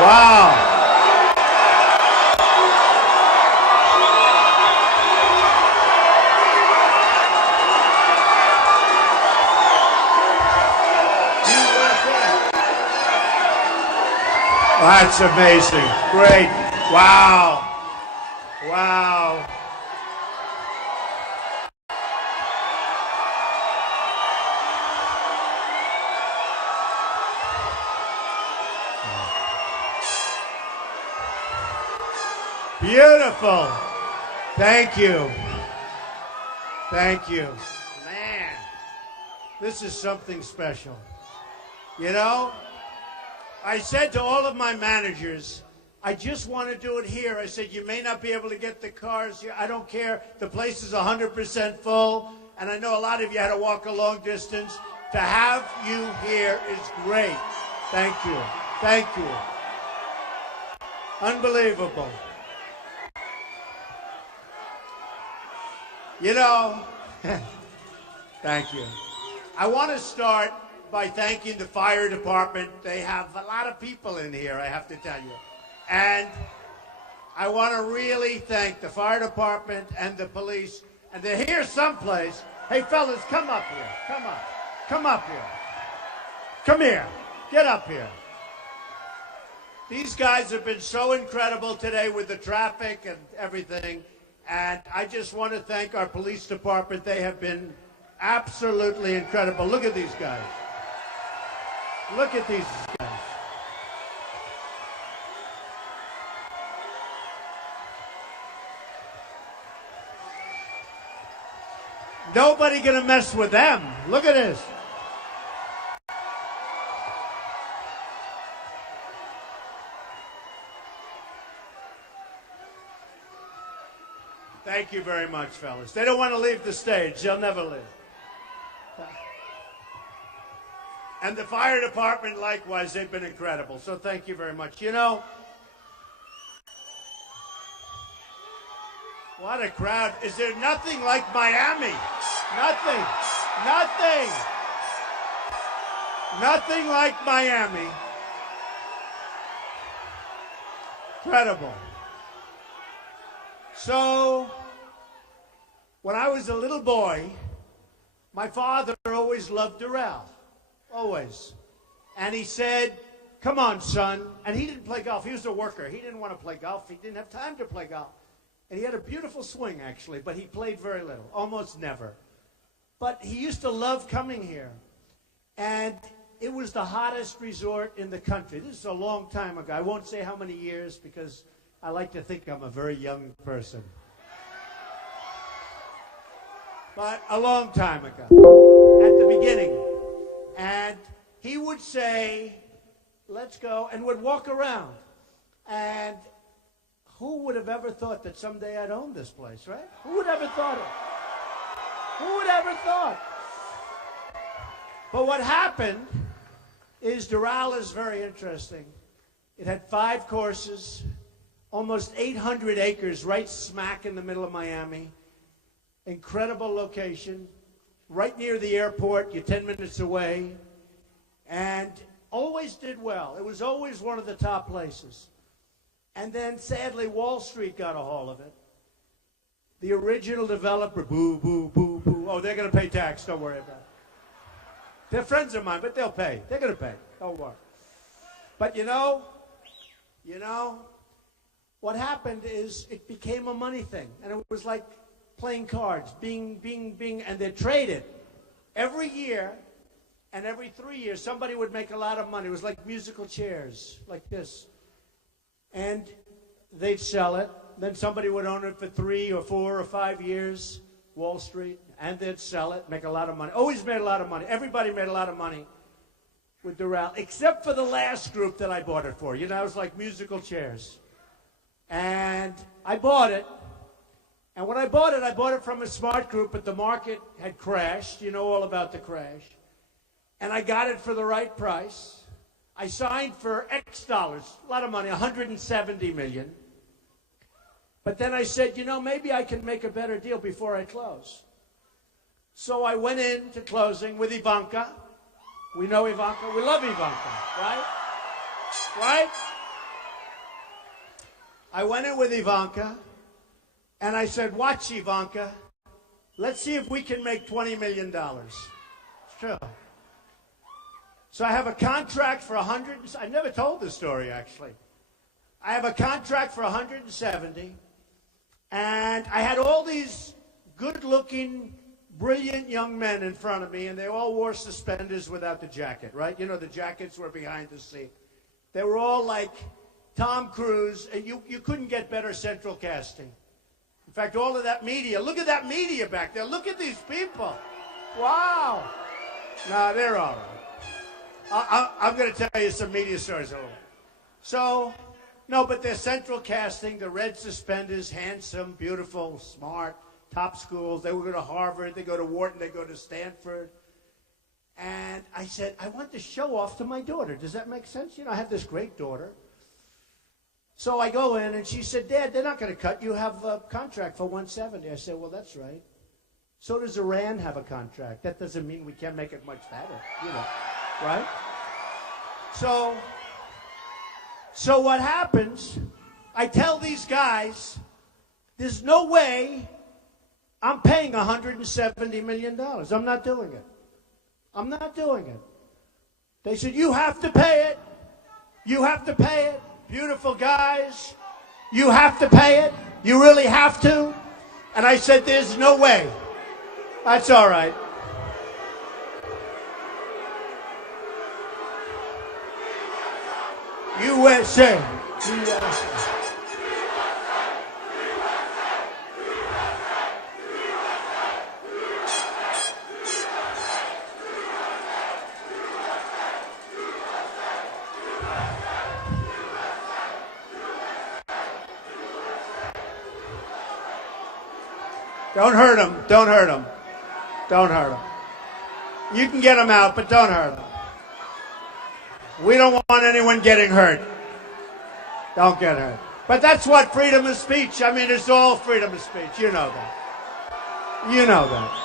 Wow. That's amazing. Great. Wow. Wow. Beautiful. Thank you. Thank you. Man, this is something special. You know, I said to all of my managers, I just want to do it here. I said, you may not be able to get the cars here. I don't care. The place is 100% full. And I know a lot of you had to walk a long distance. To have you here is great. Thank you. Thank you. Unbelievable. You know, thank you. I want to start by thanking the fire department. They have a lot of people in here, I have to tell you. And I want to really thank the fire department and the police. And they're here someplace. Hey, fellas, come up here. Come up. Come up here. Come here. Get up here. These guys have been so incredible today with the traffic and everything. And I just want to thank our police department. They have been absolutely incredible. Look at these guys. Look at these guys. Nobody gonna mess with them. Look at this. Thank you very much, fellas. They don't want to leave the stage. They'll never leave. And the fire department, likewise, they've been incredible. So thank you very much. You know, what a crowd. Is there nothing like Miami? Nothing. Nothing. Nothing like Miami. Incredible. So, when I was a little boy, my father always loved Doral. Always. And he said, come on, son. And he didn't play golf. He was a worker. He didn't want to play golf. He didn't have time to play golf. And he had a beautiful swing, actually, but he played very little, almost never. But he used to love coming here. And it was the hottest resort in the country. This is a long time ago. I won't say how many years because I like to think I'm a very young person. But a long time ago, at the beginning. And he would say, let's go, and would walk around. And who would have ever thought that someday I'd own this place, right? Who would ever thought it? Who would ever thought? But what happened is Doral is very interesting. It had 5 courses, almost 800 acres right smack in the middle of Miami. Incredible location. Right near the airport, you're 10 minutes away, and always did well. It was always one of the top places. And then, sadly, Wall Street got a hold of it. The original developer, boo, boo, boo, boo. Oh, they're going to pay tax. Don't worry about it. They're friends of mine, but they'll pay. They're going to pay. Don't worry. But you know, what happened is it became a money thing. And it was like playing cards, bing, bing, bing, and they traded. Every year, and every 3 years, somebody would make a lot of money. It was like musical chairs, like this. And they'd sell it. Then somebody would own it for 3 or 4 or 5 years, Wall Street, and they'd sell it, make a lot of money. Always made a lot of money. Everybody made a lot of money with Doral, except for the last group that I bought it for. You know, it was like musical chairs. And I bought it. And when I bought it from a smart group, but the market had crashed. You know all about the crash. And I got it for the right price. I signed for X dollars, a lot of money, 170 million. But then I said, you know, maybe I can make a better deal before I close. So I went into closing with Ivanka. We know Ivanka. We love Ivanka, right? Right? I went in with Ivanka, and I said, watch, Ivanka. Let's see if we can make $20 million. Sure. So I have a contract for 100. I never told this story, actually. I have a contract for 170, and I had all these good-looking, brilliant young men in front of me, and they all wore suspenders without the jacket, right? You know, the jackets were behind the seat. They were all like Tom Cruise, and you couldn't get better central casting. In fact, all of that media, look at that media back there. Look at these people. Wow. No, they're all right. I'm going to tell you some media stories. So, no, but they're central casting, the red suspenders, handsome, beautiful, smart, top schools. They would go to Harvard, they go to Wharton, they go to Stanford. And I said, I want to show off to my daughter. Does that make sense? You know, I have this great daughter. So I go in, and she said, Dad, they're not going to cut. You have a contract for 170. I said, well, that's right. So does Iran have a contract. That doesn't mean we can't make it much better, you know, right? So what happens, I tell these guys, there's no way I'm paying $170 million. I'm not doing it. I'm not doing it. They said, you have to pay it. You have to pay it. Beautiful guys. You have to pay it. You really have to. And I said, there's no way. That's all right. USA. USA. Don't hurt him. Don't hurt him. Don't hurt him. You can get him out, but don't hurt him. We don't want anyone getting hurt. Don't get hurt. But that's what freedom of speech. I mean, it's all freedom of speech. You know that. You know that.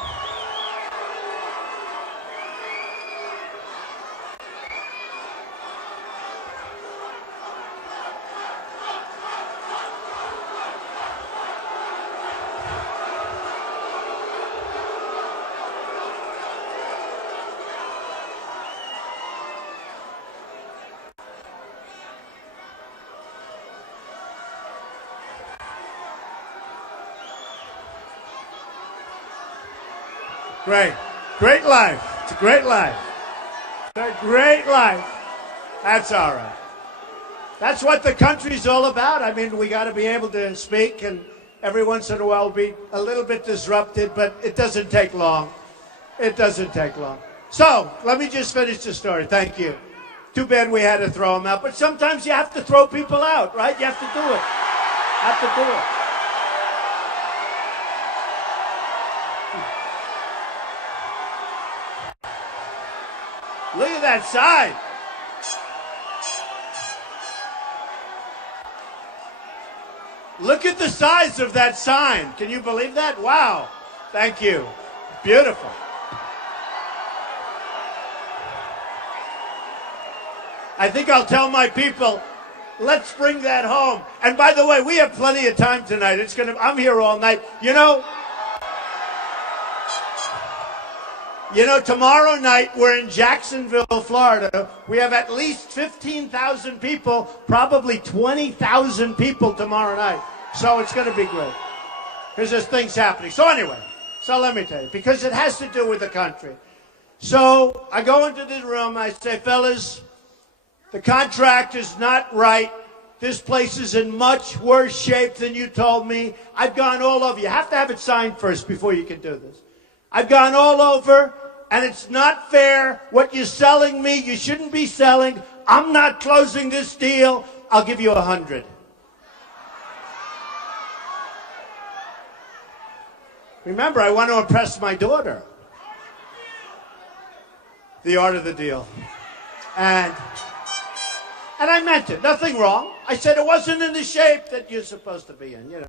Great. Great life. It's a great life. It's a great life. That's all right. That's what the country's all about. I mean, we got to be able to speak, and every once in a while be a little bit disrupted, but it doesn't take long. It doesn't take long. So, let me just finish the story. Thank you. Too bad we had to throw them out, but sometimes you have to throw people out, right? You have to do it. Have to do it. Look at that sign. Look at the size of that sign. Can you believe that? Wow. Thank you. Beautiful. I think I'll tell my people, let's bring that home. And by the way, we have plenty of time tonight. I'm here all night. You know, tomorrow night we're in Jacksonville, Florida. We have at least 15,000 people, probably 20,000 people tomorrow night. So it's going to be great because there's things happening. So anyway, let me tell you, because it has to do with the country. So I go into the room, I say, fellas, the contract is not right. This place is in much worse shape than you told me. I've gone all over. You have to have it signed first before you can do this. I've gone all over, and it's not fair. What you're selling me, you shouldn't be selling. I'm not closing this deal. I'll give you 100. Remember, I want to impress my daughter. The art of the deal. And I meant it. Nothing wrong. I said it wasn't in the shape that you're supposed to be in, you know.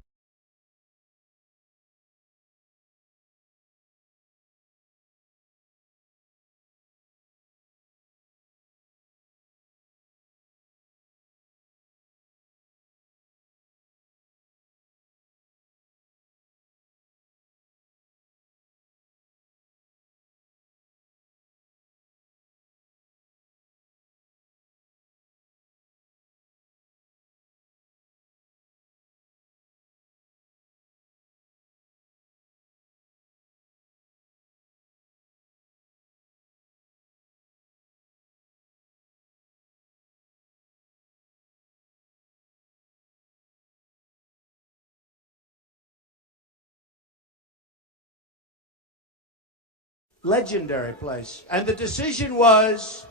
Legendary place. And the decision was,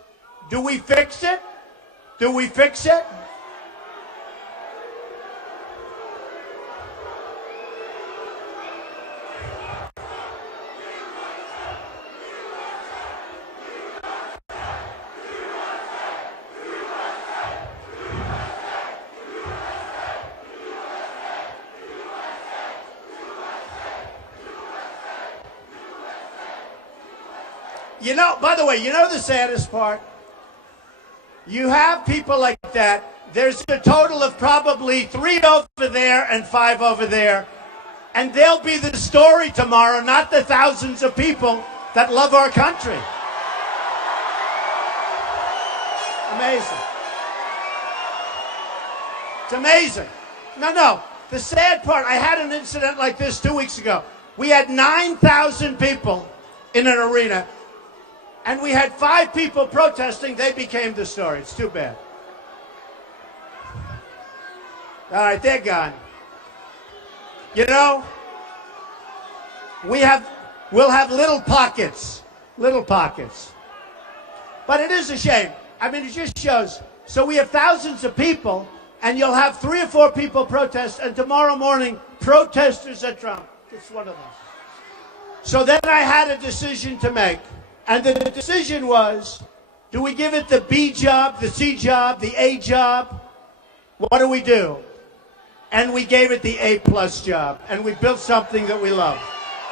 do we fix it? Do we fix it? You know, by the way, you know the saddest part? You have people like that. There's a total of probably 3 over there and 5 over there. And they'll be the story tomorrow, not the thousands of people that love our country. Amazing. It's amazing. No. The sad part, I had an incident like this 2 weeks ago. We had 9,000 people in an arena. And we had 5 people protesting. They became the story. It's too bad. All right, they're gone. You know, we'll have little pockets. But it is a shame. I mean, it just shows. So we have thousands of people, and you'll have 3 or 4 people protest, and tomorrow morning, protesters at Trump. It's one of them. So then I had a decision to make. And the decision was, do we give it the B job, the C job, the A job? What do we do? And we gave it the A+ job. And we built something that we love.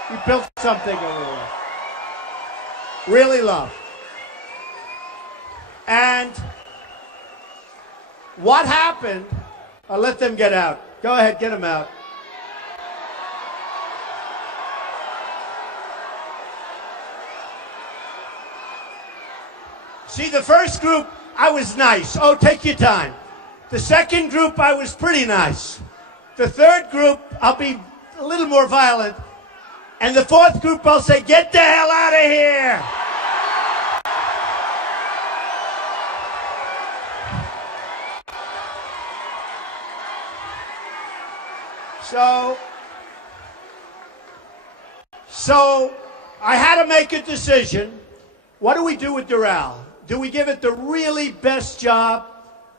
We built something that we love. Really love. And what happened, I'll let them get out. Go ahead, get them out. See, the first group, I was nice. Oh, take your time. The second group, I was pretty nice. The third group, I'll be a little more violent. And the fourth group, I'll say, get the hell out of here. So I had to make a decision. What do we do with Doral? Do we give it the really best job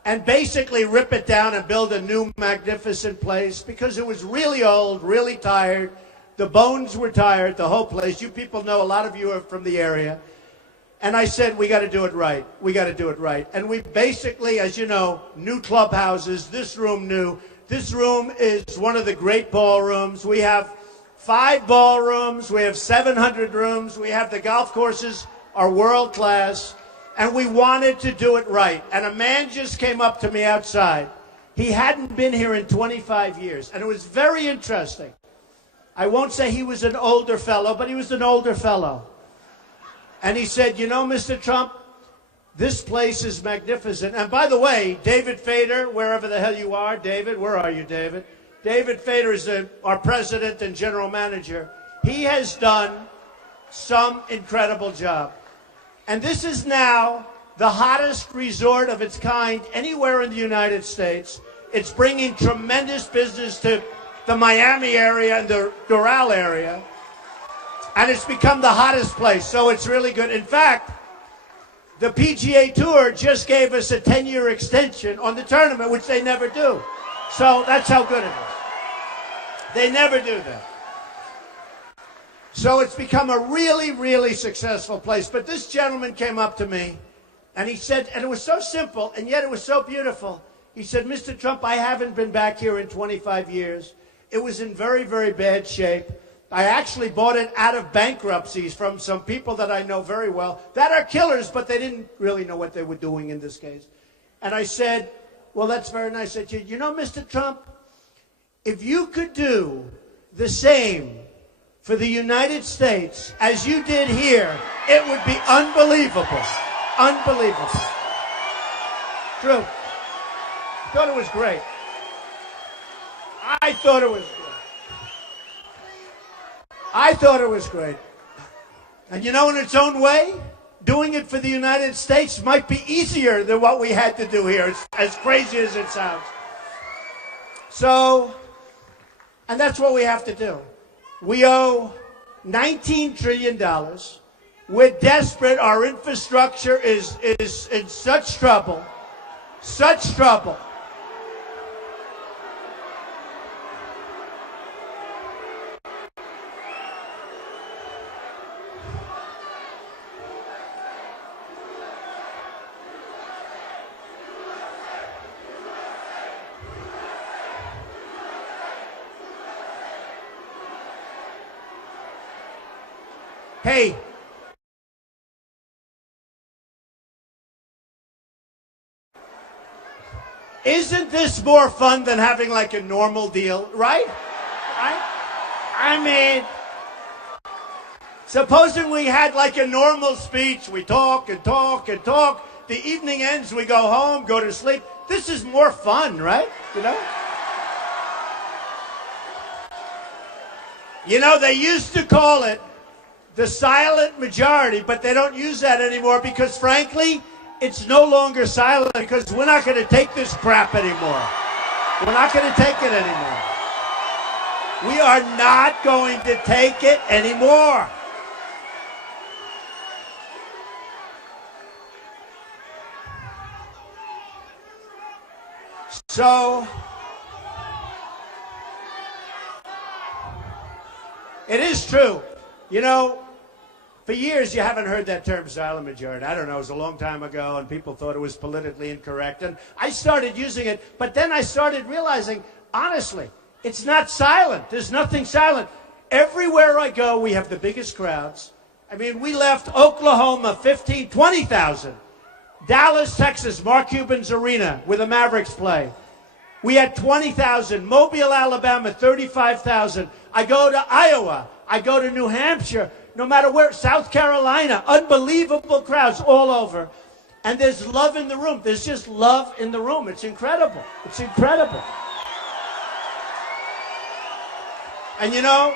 and basically rip it down and build a new magnificent place? Because it was really old, really tired. The bones were tired, the whole place. You people know, a lot of you are from the area. And I said, we got to do it right. We got to do it right. And we basically, as you know, new clubhouses, this room new. This room is one of the great ballrooms. We have 5 ballrooms. We have 700 rooms. We have the golf courses are world class. And we wanted to do it right. And a man just came up to me outside. He hadn't been here in 25 years. And it was very interesting. I won't say he was an older fellow, but he was an older fellow. And he said, you know, Mr. Trump, this place is magnificent. And by the way, David Fader, wherever the hell you are, David, where are you, David? David Fader is our president and general manager. He has done some incredible job. And this is now the hottest resort of its kind anywhere in the United States. It's bringing tremendous business to the Miami area and the Doral area. And it's become the hottest place, so it's really good. In fact, the PGA Tour just gave us a 10-year extension on the tournament, which they never do. So that's how good it is. They never do that. So it's become a really, really successful place. But this gentleman came up to me, and he said, and it was so simple, and yet it was so beautiful. He said, Mr. Trump, I haven't been back here in 25 years. It was in very, very bad shape. I actually bought it out of bankruptcies from some people that I know very well that are killers, but they didn't really know what they were doing in this case. And I said, well, that's very nice. I said, you know, Mr. Trump, if you could do the same for the United States as you did here, it would be unbelievable. Unbelievable. True. I thought it was great. I thought it was great. I thought it was great. And you know, in its own way, doing it for the United States might be easier than what we had to do here, as crazy as it sounds. So, and that's what we have to do. We owe $19 trillion. We're desperate. Our infrastructure is in such trouble. Such trouble. Hey, isn't this more fun than having like a normal deal, right? I mean, supposing we had like a normal speech, we talk and talk and talk. The evening ends, we go home, go to sleep. This is more fun, right? You know, they used to call it the silent majority, but they don't use that anymore because, frankly, it's no longer silent because we're not going to take this crap anymore. We're not going to take it anymore. We are not going to take it anymore. So, it is true. You know, for years, you haven't heard that term silent majority. I don't know, it was a long time ago, and people thought it was politically incorrect. And I started using it, but then I started realizing, honestly, it's not silent. There's nothing silent. Everywhere I go, we have the biggest crowds. I mean, we left Oklahoma, 20,000. Dallas, Texas, Mark Cuban's arena, where the Mavericks play. We had 20,000. Mobile, Alabama, 35,000. I go to Iowa. I go to New Hampshire. No matter where, South Carolina, unbelievable crowds all over. And there's love in the room. There's just love in the room. It's incredible. It's incredible. And you know,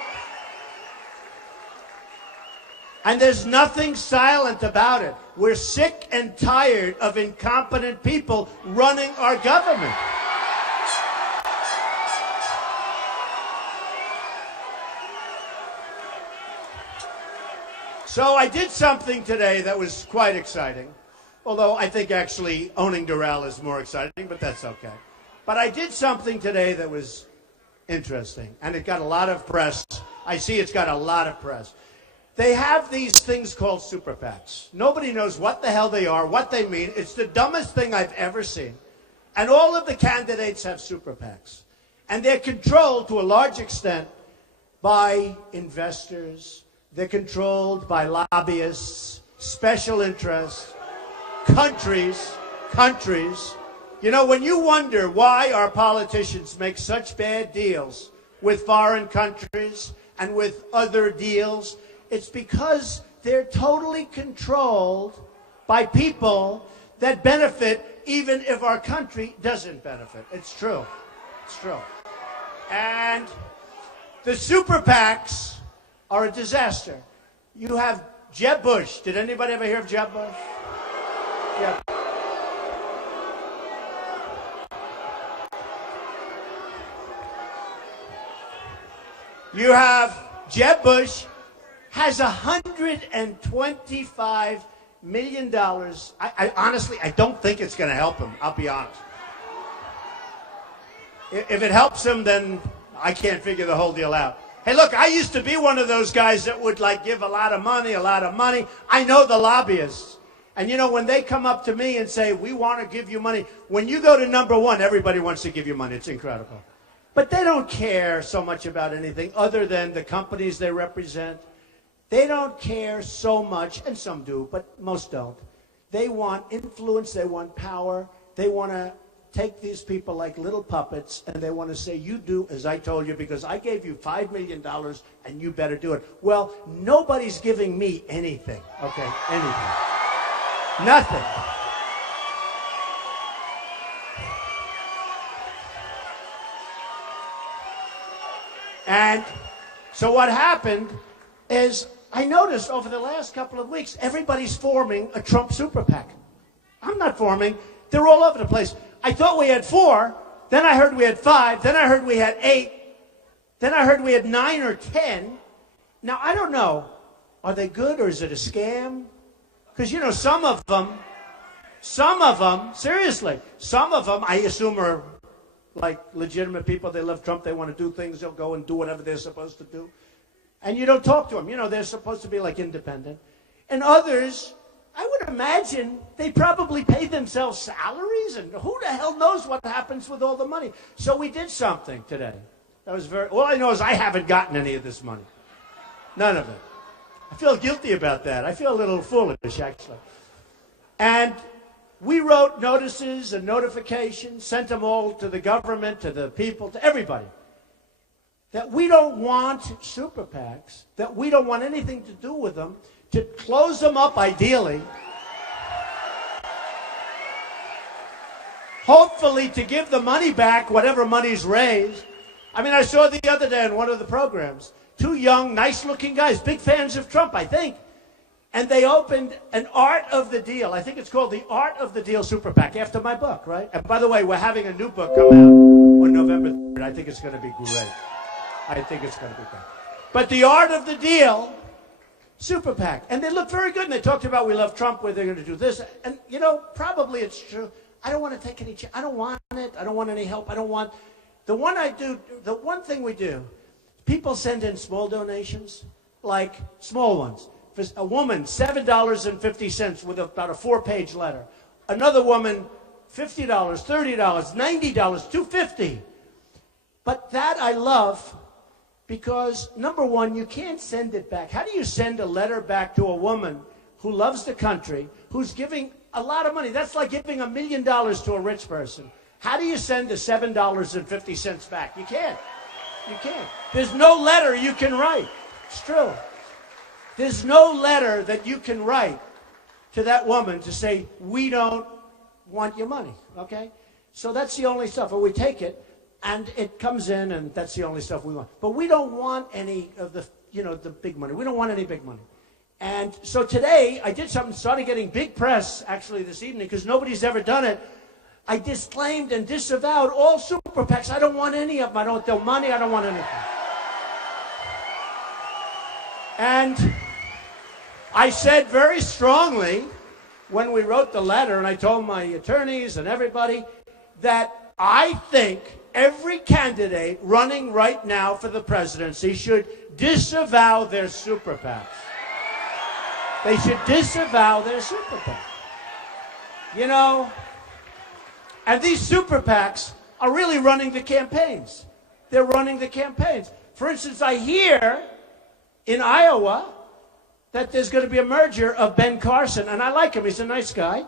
and there's nothing silent about it. We're sick and tired of incompetent people running our government. So I did something today that was quite exciting, although I think actually owning Doral is more exciting, but that's okay. But I did something today that was interesting, and it got a lot of press. I see it's got a lot of press. They have these things called super PACs. Nobody knows what the hell they are, what they mean. It's the dumbest thing I've ever seen. And all of the candidates have super PACs. And they're controlled to a large extent by investors. They're controlled by lobbyists, special interests, countries. You know, when you wonder why our politicians make such bad deals with foreign countries and with other deals, it's because they're totally controlled by people that benefit even if our country doesn't benefit. It's true. It's true. And the super PACs are a disaster. You have Jeb Bush. Did anybody ever hear of Jeb Bush? Yeah. You have Jeb Bush has $125 million. I honestly, I don't think it's going to help him. I'll be honest. If it helps him, then I can't figure the whole deal out. Hey, look, I used to be one of those guys that would, like, give a lot of money. I know the lobbyists. And, you know, when they come up to me and say, we want to give you money, when you go to number one, everybody wants to give you money. It's incredible. But they don't care so much about anything other than the companies they represent. They don't care so much, and some do, but most don't. They want influence. They want power. They want to take these people like little puppets, and they want to say, you do as I told you because I gave you $5 million and you better do it. Well, nobody's giving me anything, okay? Anything. Nothing. And so what happened is I noticed over the last couple of weeks, everybody's forming a Trump super PAC. I'm not forming. They're all over the place. I thought we had 4, then I heard we had 5, then I heard we had 8, then I heard we had 9 or 10. Now, I don't know Are they good or is it a scam? Because, you know, some of them, seriously, some of them, I assume, are like legitimate people. They love Trump. They want to do things. They'll go and do whatever they're supposed to do. And you don't talk to them. You know, they're supposed to be like independent. And others, I would imagine they probably pay themselves salaries. And who the hell knows what happens with all the money? So we did something today. That was all I know is I haven't gotten any of this money. None of it. I feel guilty about that. I feel a little foolish, actually. And we wrote notices and notifications, sent them all to the government, to the people, to everybody, that we don't want super PACs, that we don't want anything to do with them, to close them up ideally, hopefully to give the money back, whatever money's raised. I mean, I saw the other day in one of the programs, two young, nice-looking guys, big fans of Trump, I think, and they opened an Art of the Deal. I think it's called the Art of the Deal Super PAC, after my book, right? And by the way, we're having a new book come out on November 3rd. I think it's going to be great. I think it's going to be great. But the Art of the Deal Super PAC. And they look very good. And they talked about we love Trump, where they're going to do this. And, you know, probably it's true. I don't want to take any chance. I don't want it. I don't want any help. I don't want... The one thing we do, people send in small donations, like small ones. For a woman, $7.50 with about a 4-page letter. Another woman, $50, $30, $90, $250. But that I love because, number one, you can't send it back. How do you send a letter back to a woman who loves the country, who's giving a lot of money? That's like giving $1 million to a rich person. How do you send the $7.50 back? You can't. You can't. There's no letter you can write. It's true. There's no letter that you can write to that woman to say, we don't want your money, okay? So that's the only stuff. Or we take it, and it comes in, and that's the only stuff we want. But we don't want any of the, you know, the big money. We don't want any big money. And so today, I did something, started getting big press, actually, this evening, because nobody's ever done it. I disclaimed and disavowed all super PACs. I don't want any of them. I don't want their money. I don't want anything. And I said very strongly when we wrote the letter, and I told my attorneys and everybody, that I think every candidate running right now for the presidency should disavow their super PACs. They should disavow their super PACs. You know, and these super PACs are really running the campaigns. They're running the campaigns. For instance, I hear in Iowa that there's going to be a merger of Ben Carson, and I like him. He's a nice guy.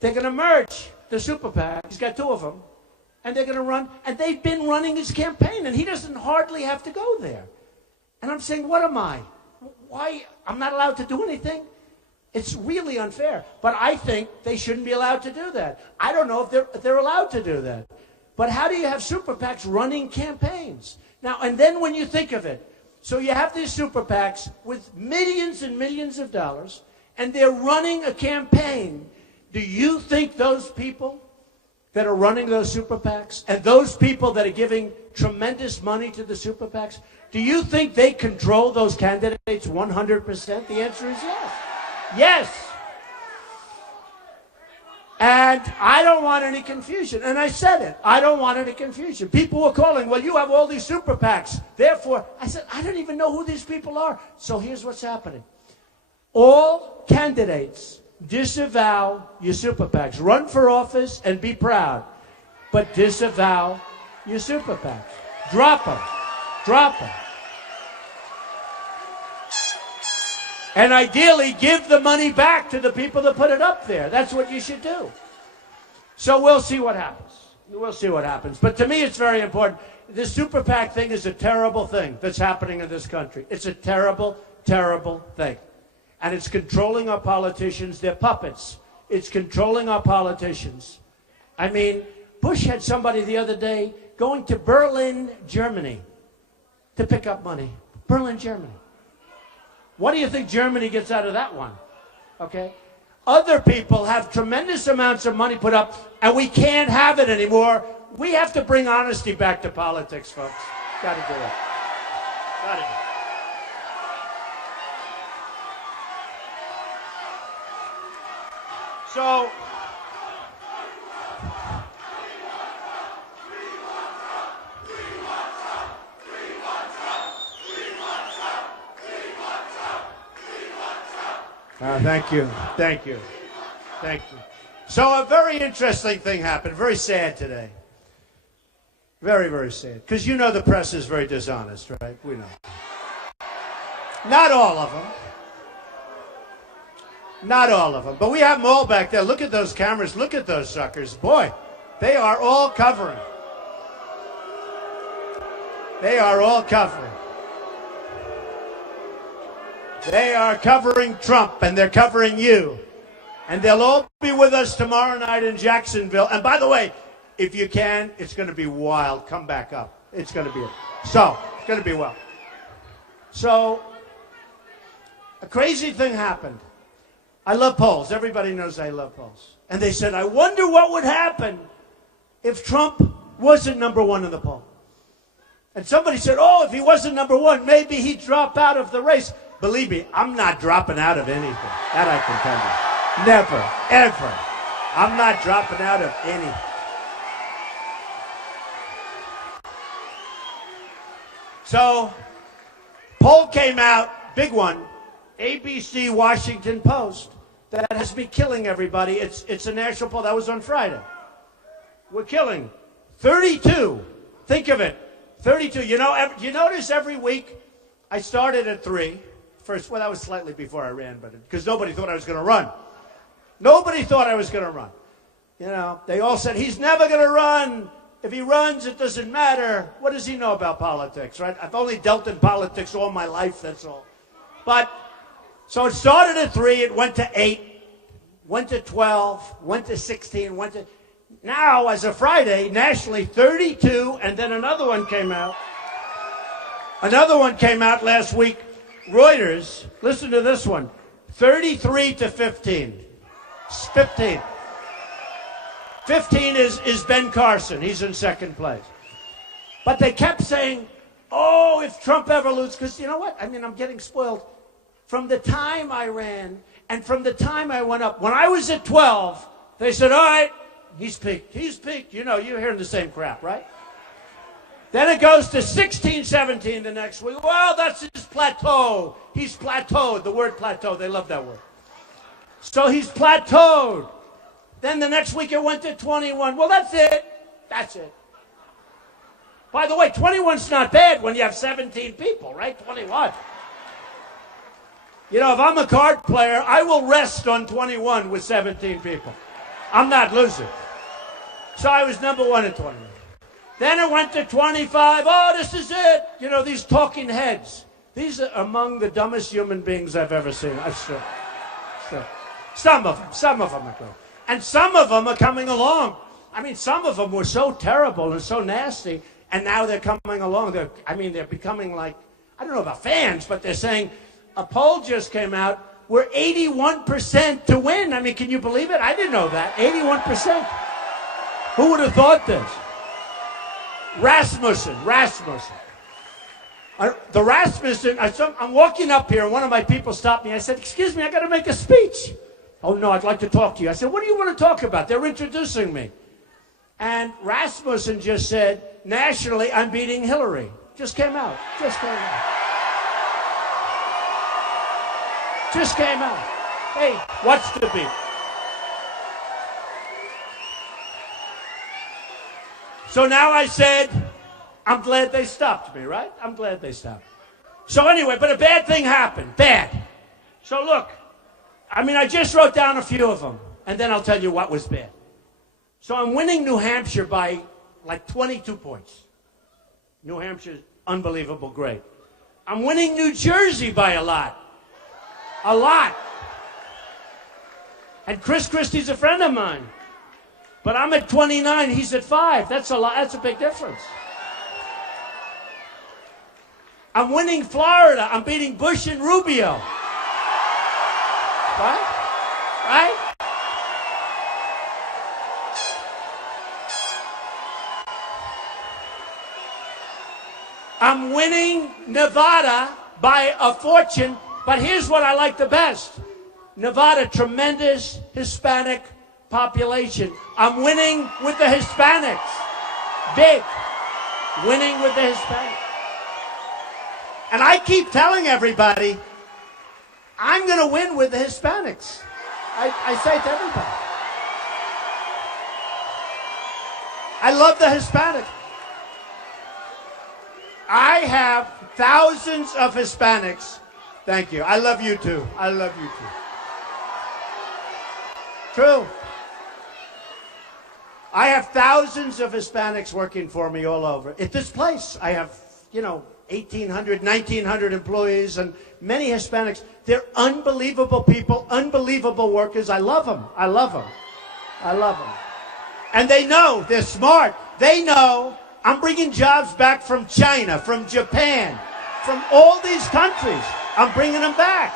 They're going to merge the super PAC. He's got 2 of them. And they're going to run, and they've been running his campaign, and he doesn't hardly have to go there. And I'm saying, what am I? Why? I'm not allowed to do anything? It's really unfair. But I think they shouldn't be allowed to do that. I don't know if they're allowed to do that. But how do you have super PACs running campaigns? Now, and then when you think of it, so you have these super PACs with millions and millions of dollars, and they're running a campaign. Do you think those people that are running those super PACs, and those people that are giving tremendous money to the super PACs, do you think they control those candidates 100%? The answer is yes. Yes. And I don't want any confusion. And I said it. I don't want any confusion. People were calling, well, you have all these super PACs. Therefore, I said, I don't even know who these people are. So here's what's happening. All candidates disavow your super PACs. Run for office and be proud. But disavow your super PACs. Drop them. Drop them. And ideally, give the money back to the people that put it up there. That's what you should do. So we'll see what happens. We'll see what happens. But to me, it's very important. This super PAC thing is a terrible thing that's happening in this country. It's a terrible, terrible thing. And it's controlling our politicians. They're puppets. It's controlling our politicians. I mean, Bush had somebody the other day going to Berlin, Germany, to pick up money. Berlin, Germany. What do you think Germany gets out of that one? Okay? Other people have tremendous amounts of money put up, and we can't have it anymore. We have to bring honesty back to politics, folks. Got to do it. Got to do it. So, thank you. Thank you. Thank you. So a very interesting thing happened. Very sad today. Very, very sad. Because you know the press is very dishonest, right? We know. Not all of them. Not all of them. But we have them all back there. Look at those cameras. Look at those suckers. Boy, they are all covering. They are all covering. They are covering Trump, and they're covering you. And they'll all be with us tomorrow night in Jacksonville. And by the way, if you can, it's going to be wild. Come back up. It's going to be it's going to be wild. So, a crazy thing happened. I love polls. Everybody knows I love polls. And they said, I wonder what would happen if Trump wasn't number one in the poll. And somebody said, oh, if he wasn't number one, maybe he'd drop out of the race. Believe me, I'm not dropping out of anything. That I can tell you. Never, ever. I'm not dropping out of anything. So, poll came out, big one, ABC Washington Post, that has been killing everybody. It's a national poll. That was on Friday. We're killing 32. Think of it. 32. You know, you notice every week I started at 3. First, well, that was slightly before I ran, but because nobody thought I was going to run. Nobody thought I was going to run. You know, they all said, he's never going to run. If he runs, it doesn't matter. What does he know about politics, right? I've only dealt in politics all my life, that's all. But, so it started at 3, it went to 8, went to 12, went to 16, went to... Now, as of Friday, nationally, 32, and then another one came out. Another one came out last week. Reuters, listen to this one, 33 to 15. 15. 15 is Ben Carson. He's in second place. But they kept saying, oh, if Trump ever loses, because you know what? I mean, I'm getting spoiled. From the time I ran and from the time I went up, when I was at 12, they said, all right, he's peaked. He's peaked. You know, you're hearing the same crap, right? Then it goes to 16, 17 the next week. Well, that's his plateau. He's plateaued. The word plateau, they love that word. So he's plateaued. Then the next week it went to 21. Well, that's it. That's it. By the way, 21's not bad when you have 17 people, right? 21. You know, if I'm a card player, I will rest on 21 with 17 people. I'm not losing. So I was number 1 at 21. Then it went to 25. Oh, this is it. You know, these talking heads. These are among the dumbest human beings I've ever seen. Some of them are good. And some of them are coming along. I mean, some of them were so terrible and so nasty, and now they're coming along. They're becoming like, I don't know about fans, but they're saying, a poll just came out, we're 81% to win. I mean, can you believe it? I didn't know that. 81%. Who would have thought this? Rasmussen. The Rasmussen, I'm walking up here, and one of my people stopped me. I said, excuse me, I got to make a speech. Oh, no, I'd like to talk to you. I said, what do you want to talk about? They're introducing me. And Rasmussen just said, nationally, I'm beating Hillary. Just came out. Just came out. Hey, what's the beat? So now I said, I'm glad they stopped me, right? I'm glad they stopped. So anyway, but a bad thing happened. Bad. So look, I just wrote down a few of them, and then I'll tell you what was bad. So I'm winning New Hampshire by like 22 points. New Hampshire's unbelievable, great. I'm winning New Jersey by a lot. A lot. And Chris Christie's a friend of mine. But I'm at 29, he's at 5. That's a lot. That's a big difference. I'm winning Florida. I'm beating Bush and Rubio. Right? I'm winning Nevada by a fortune, but here's what I like the best. Nevada, tremendous Hispanic population. I'm winning with the Hispanics. Big. Winning with the Hispanics. And I keep telling everybody, I'm going to win with the Hispanics. I say to everybody. I love the Hispanics. I have thousands of Hispanics. Thank you. I love you too. I love you too. True. I have thousands of Hispanics working for me all over. At this place, I have, 1,800, 1,900 employees and many Hispanics. They're unbelievable people, unbelievable workers. I love them. I love them. I love them. And they know, they're smart. They know I'm bringing jobs back from China, from Japan, from all these countries. I'm bringing them back.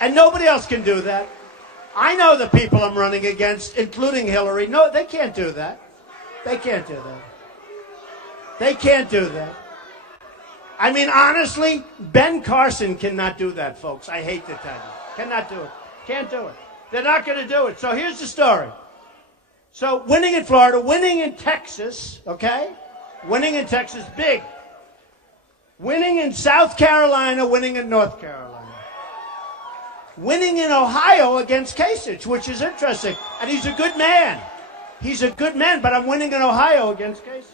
And nobody else can do that. I know the people I'm running against, including Hillary. No, they can't do that. They can't do that. They can't do that. I mean, honestly, Ben Carson cannot do that, folks. I hate to tell you. Cannot do it. Can't do it. They're not going to do it. So here's the story. So winning in Florida, winning in Texas, okay? Winning in Texas, big. Winning in South Carolina, winning in North Carolina. Winning in Ohio against Kasich, which is interesting. And he's a good man. He's a good man, but I'm winning in Ohio against Kasich.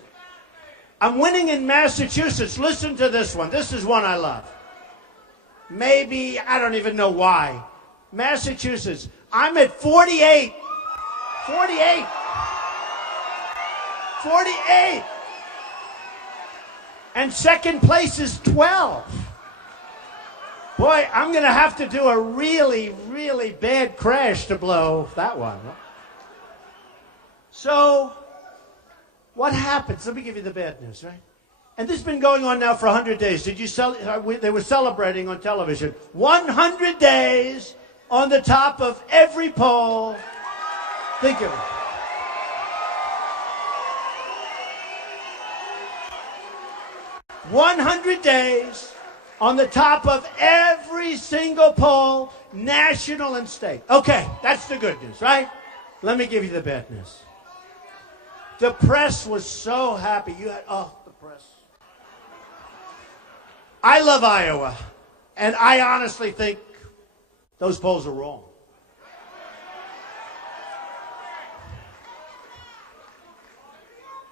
I'm winning in Massachusetts. Listen to this one. This is one I love. Maybe, I don't even know why. Massachusetts. I'm at 48. 48. 48. And second place is 12. Boy, I'm going to have to do a really, really bad crash to blow that one. So, what happens? Let me give you the bad news, right? And this has been going on now for 100 days. Did you they were celebrating on television. 100 days on the top of every poll. Think of it. 100 days on the top of every single poll, national and state. Okay, that's the good news, right? Let me give you the bad news. The press was so happy. The press. I love Iowa, and I honestly think those polls are wrong.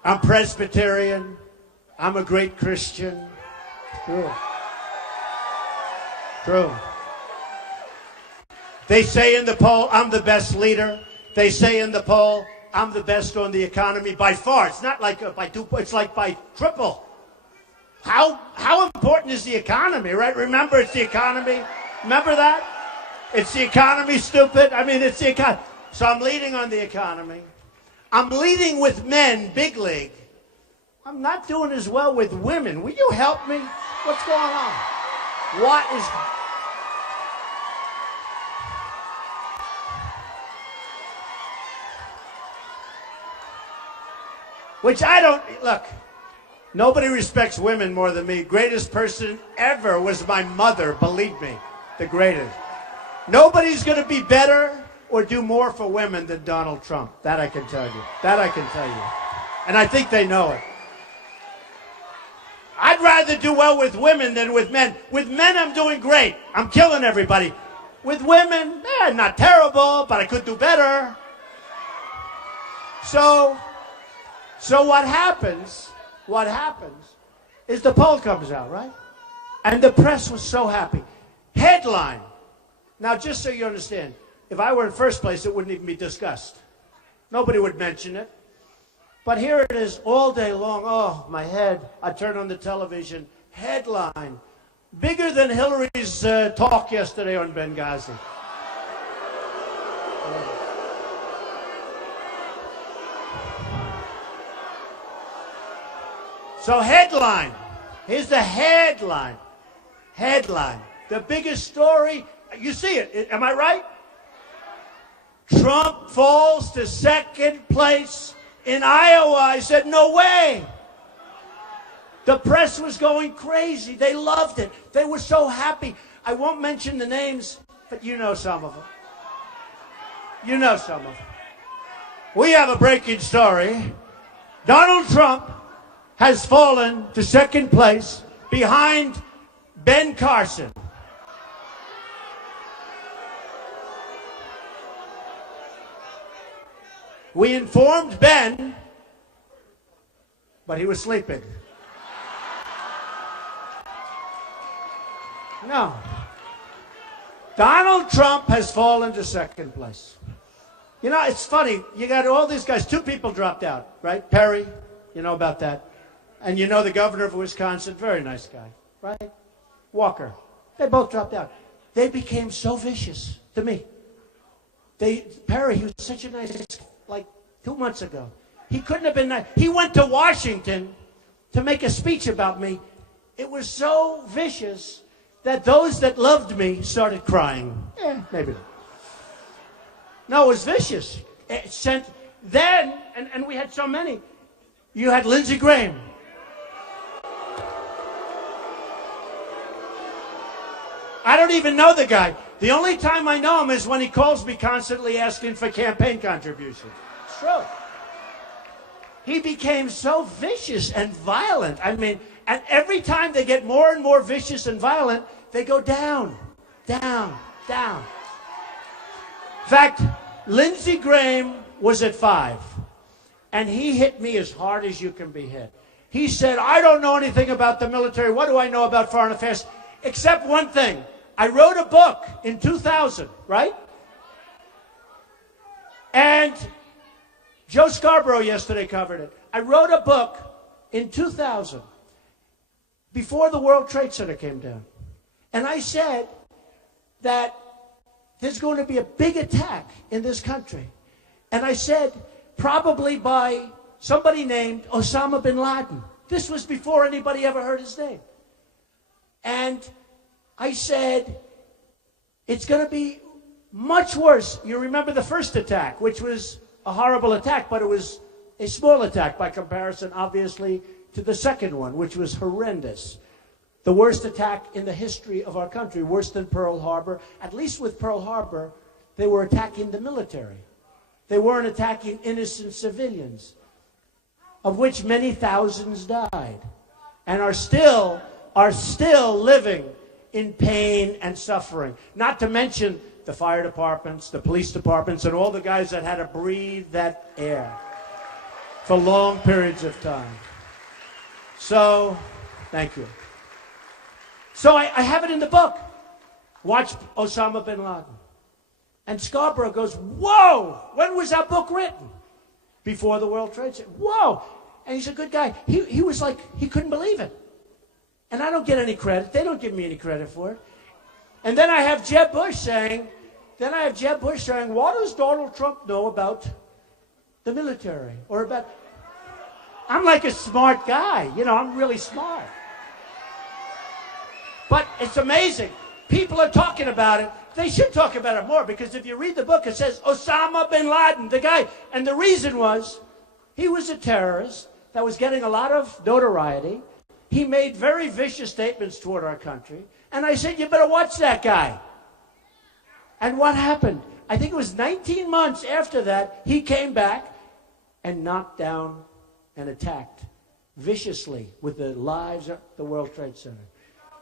I'm Presbyterian. I'm a great Christian. True. True. They say in the poll, I'm the best leader. They say in the poll, I'm the best on the economy by far. It's not like by 2 points, it's like by triple. How important is the economy, right? Remember, it's the economy. Remember that? It's the economy, stupid. I mean, it's the economy. So I'm leading on the economy. I'm leading with men, big league. I'm not doing as well with women. Will you help me? What's going on? What is... Which I don't... Look, nobody respects women more than me. Greatest person ever was my mother, believe me. The greatest. Nobody's going to be better or do more for women than Donald Trump. That I can tell you. That I can tell you. And I think they know it. I'd rather do well with women than with men. With men, I'm doing great. I'm killing everybody. With women, not terrible, but I could do better. So what happens is the poll comes out, right? And the press was so happy. Headline. Now, just so you understand, if I were in first place, it wouldn't even be discussed. Nobody would mention it. But here it is all day long. Oh, my head. I turn on the television. Headline. Bigger than Hillary's talk yesterday on Benghazi. So headline. Here's the headline. Headline. The biggest story. You see it. Am I right? Trump falls to second place in Iowa. I said, no way. The press was going crazy. They loved it. They were so happy. I won't mention the names, but you know some of them. You know some of them. We have a breaking story. Donald Trump has fallen to second place behind Ben Carson. We informed Ben, but he was sleeping. No. Donald Trump has fallen to second place. You know, it's funny. You got all these guys. 2 people dropped out, right? Perry, you know about that. And you know the governor of Wisconsin, very nice guy, right? Walker. They both dropped out. They became so vicious to me. Perry, he was such a nice guy, like 2 months ago. He couldn't have been nice. He went to Washington to make a speech about me. It was so vicious that those that loved me started crying. Maybe not. No, it was vicious. It sent, then, and we had so many. You had Lindsey Graham. I don't even know the guy. The only time I know him is when he calls me constantly asking for campaign contributions. It's true. He became so vicious and violent. I mean, and every time they get more and more vicious and violent, they go down, down, down. In fact, Lindsey Graham was at 5, and he hit me as hard as you can be hit. He said, I don't know anything about the military. What do I know about foreign affairs? Except one thing. I wrote a book in 2000, right? And Joe Scarborough yesterday covered it. I wrote a book in 2000, before the World Trade Center came down. And I said that there's going to be a big attack in this country. And I said, probably by somebody named Osama bin Laden. This was before anybody ever heard his name. And I said, it's going to be much worse. You remember the first attack, which was a horrible attack, but it was a small attack by comparison, obviously, to the second one, which was horrendous. The worst attack in the history of our country, worse than Pearl Harbor. At least with Pearl Harbor, they were attacking the military. They weren't attacking innocent civilians, of which many thousands died, and are still living in pain and suffering. Not to mention the fire departments, the police departments, and all the guys that had to breathe that air for long periods of time. So, thank you. So I have it in the book. Watch Osama bin Laden. And Scarborough goes, whoa, when was that book written? Before the World Trade Center. Whoa. And he's a good guy. He was like, he couldn't believe it. And I don't get any credit. They don't give me any credit for it. And then I have Jeb Bush saying, what does Donald Trump know about the military? Or about, I'm like a smart guy. You know, I'm really smart. But it's amazing. People are talking about it. They should talk about it more, because if you read the book, it says Osama bin Laden, the guy. And the reason was, he was a terrorist that was getting a lot of notoriety. He made very vicious statements toward our country. And I said, you better watch that guy. And what happened? I think it was 19 months after that, he came back and knocked down and attacked viciously with the lives of the World Trade Center.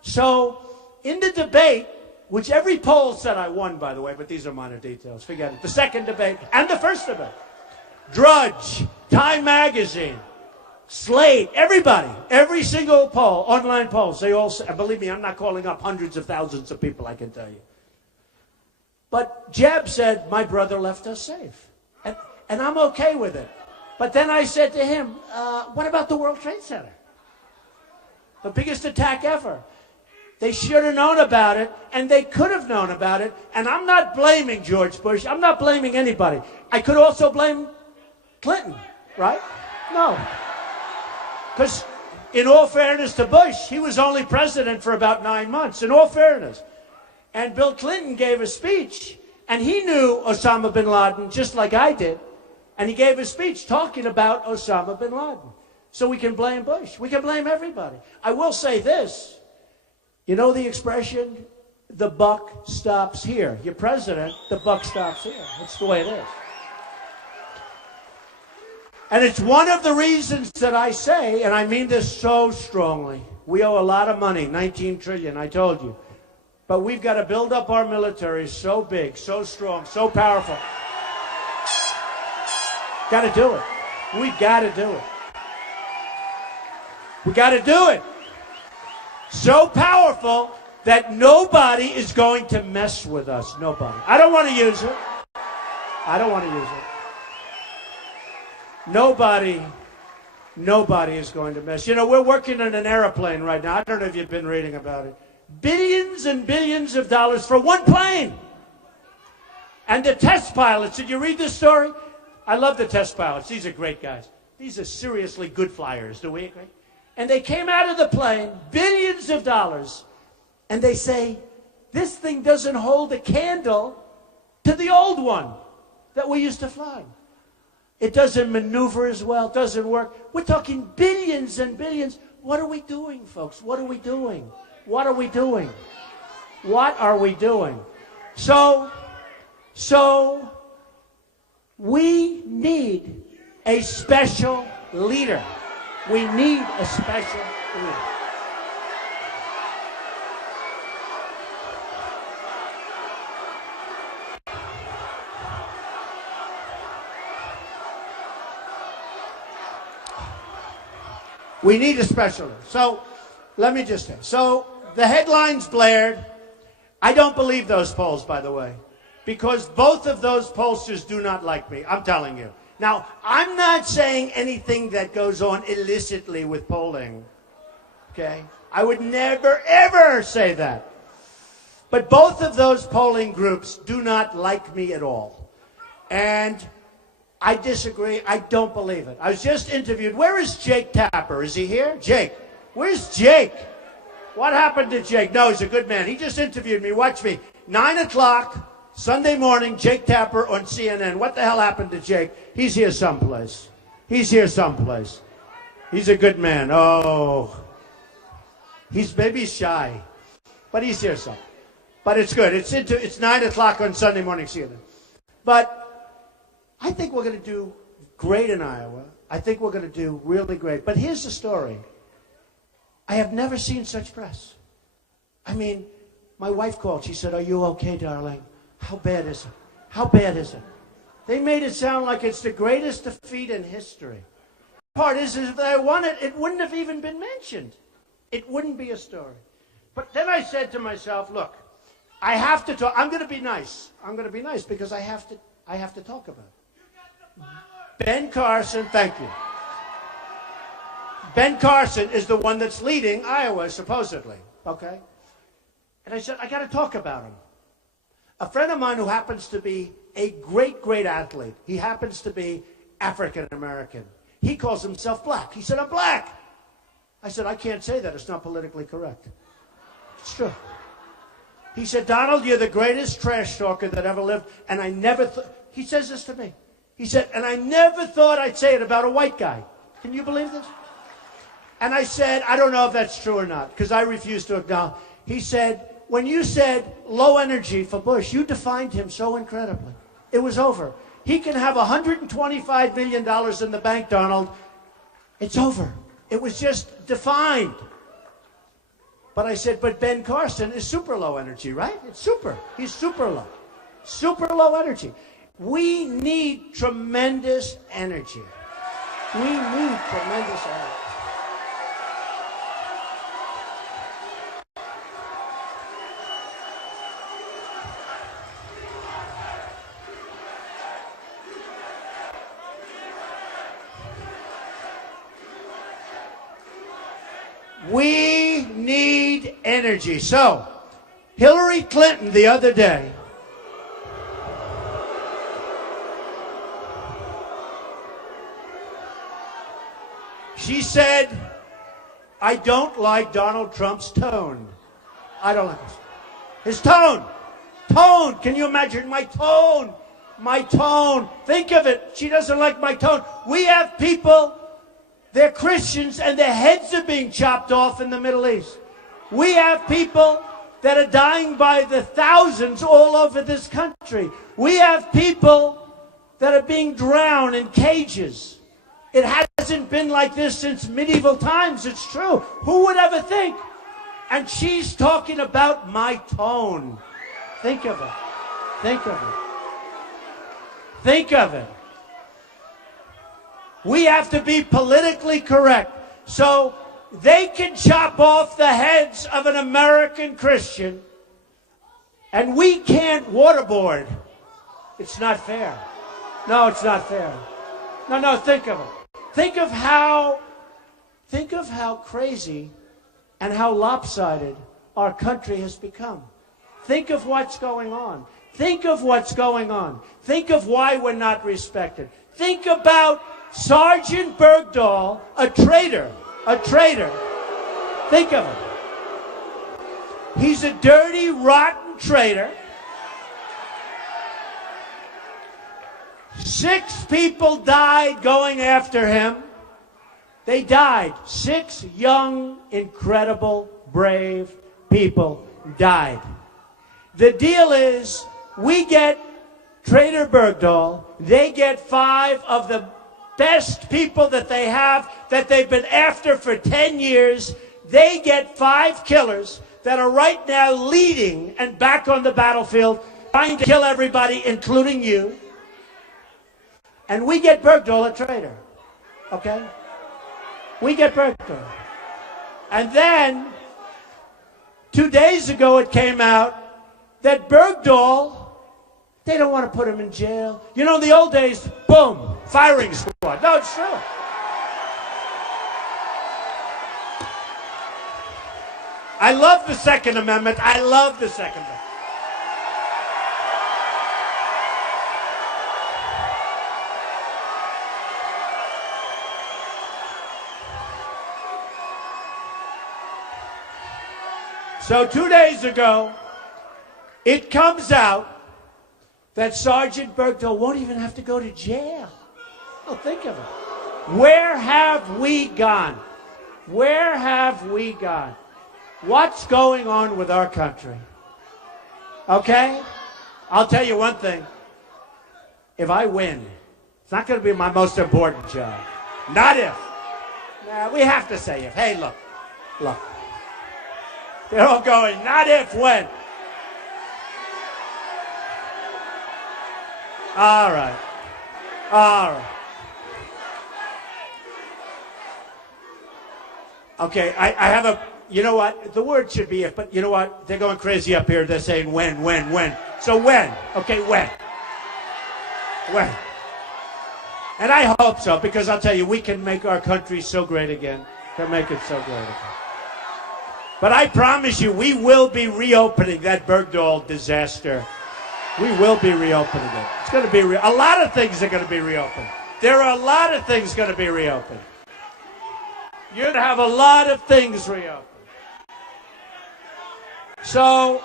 So, in the debate, which every poll said I won, by the way, but these are minor details, forget it. The second debate and the first debate. Drudge, Time Magazine, Slate, everybody, every single poll, online polls, they all say, believe me, I'm not calling up hundreds of thousands of people, I can tell you. But Jeb said, my brother left us safe. And I'm okay with it. But then I said to him, what about the World Trade Center? The biggest attack ever. They should have known about it, and they could have known about it. And I'm not blaming George Bush. I'm not blaming anybody. I could also blame Clinton, right? No. Because in all fairness to Bush, he was only president for about 9 months, in all fairness. And Bill Clinton gave a speech, and he knew Osama bin Laden just like I did. And he gave a speech talking about Osama bin Laden. So we can blame Bush. We can blame everybody. I will say this. You know the expression, the buck stops here. Your president, the buck stops here. That's the way it is. And it's one of the reasons that I say, and I mean this so strongly, we owe a lot of money, 19 trillion, I told you. But we've got to build up our military so big, so strong, so powerful. Got to do it. We got to do it. We got to do it. So powerful that nobody is going to mess with us. Nobody. I don't want to use it. I don't want to use it. Nobody is going to mess. You know, we're working on an airplane right now. I don't know if you've been reading about it. Billions and billions of dollars for one plane. And the test pilots, did you read this story? I love the test pilots. These are great guys. These are seriously good flyers. Do we agree? And they came out of the plane, billions of dollars, and they say, this thing doesn't hold a candle to the old one that we used to fly. It doesn't maneuver as well, doesn't work. We're talking billions and billions. What are we doing, folks? What are we doing? What are we doing? What are we doing? So we need a special leader. We need a special leader. We need a special leader. So let me just say. So the headlines blared. I don't believe those polls, by the way, because both of those pollsters do not like me. I'm telling you. Now, I'm not saying anything that goes on illicitly with polling, okay? I would never, ever say that. But both of those polling groups do not like me at all. And I disagree. I don't believe it. I was just interviewed. Where is Jake Tapper? Is he here? Jake. Where's Jake? What happened to Jake? No, he's a good man. He just interviewed me. Watch me. 9 o'clock. Sunday morning, Jake Tapper on CNN. What the hell happened to Jake? He's here someplace. He's here someplace. He's a good man. Oh. He's maybe shy. But he's here some. But it's good. It's 9 o'clock on Sunday morning, CNN. But I think we're going to do great in Iowa. I think we're going to do really great. But here's the story. I have never seen such press. I mean, my wife called. She said, "Are you okay, darling? How bad is it? How bad is it?" They made it sound like it's the greatest defeat in history. The part is if they won it, it wouldn't have even been mentioned. It wouldn't be a story. But then I said to myself, look, I have to talk. I'm going to be nice. I'm going to be nice because I have to talk about it. Ben Carson, thank you. Ben Carson is the one that's leading Iowa, supposedly. Okay? And I said, I got to talk about him. A friend of mine who happens to be a great, great athlete. He happens to be African American. He calls himself black. He said, "I'm black." I said, "I can't say that. It's not politically correct." It's true. He said, "Donald, you're the greatest trash talker that ever lived." And I never thought, he says this to me. He said, "And I never thought I'd say it about a white guy." Can you believe this? And I said, I don't know if that's true or not, because I refuse to acknowledge. He said, when you said low energy for Bush, you defined him so incredibly. It was over. He can have $125 million in the bank, Donald. It's over. It was just defined. But I said, but Ben Carson is super low energy, right? It's super. He's super low. Super low energy. We need tremendous energy. We need tremendous energy. We need energy. So, Hillary Clinton the other day she said, "I don't like Donald Trump's tone. I don't like his tone. Tone. Can you imagine my tone? My tone. Think of it. She doesn't like my tone. We have people, they're Christians, and their heads are being chopped off in the Middle East. We have people that are dying by the thousands all over this country. We have people that are being drowned in cages. It hasn't been like this since medieval times, it's true. Who would ever think? And she's talking about my tone. Think of it. Think of it. Think of it. We have to be politically correct. So they can chop off the heads of an American Christian, and we can't waterboard. It's not fair. No, it's not fair. No, think of it. Think of how crazy and how lopsided our country has become. Think of what's going on. Think of what's going on. Think of why we're not respected. Think about Sergeant Bergdahl, a traitor. A traitor. Think of it. He's a dirty, rotten traitor. 6 people died going after him. They died. 6 young, incredible, brave people died. The deal is, we get Traitor Bergdahl. They get 5 of the best people that they have, that they've been after for 10 years. They get 5 killers that are right now leading and back on the battlefield, trying to kill everybody, including you. And we get Bergdahl, a traitor. Okay? We get Bergdahl. And then, 2 days ago it came out that Bergdahl, they don't want to put him in jail. You know, in the old days, boom, firing squad. No, it's true. I love the Second Amendment. I love the Second Amendment. So 2 days ago, it comes out that Sergeant Bergdahl won't even have to go to jail. Oh, think of it. Where have we gone? Where have we gone? What's going on with our country? Okay? I'll tell you one thing. If I win, it's not going to be my most important job. Not if. Nah, we have to say if. Hey, look. Look. They're all going, not if, when. All right. All right. Okay, I have a, you know what? The word should be if, but you know what? They're going crazy up here. They're saying when. So when? Okay, when? When? And I hope so, because I'll tell you, we can make our country so great again. Can make it so great again. But I promise you, we will be reopening that Bergdahl disaster. We will be reopening it. It's going to be a lot of things are going to be reopened. There are a lot of things going to be reopened. You're going to have a lot of things reopened. So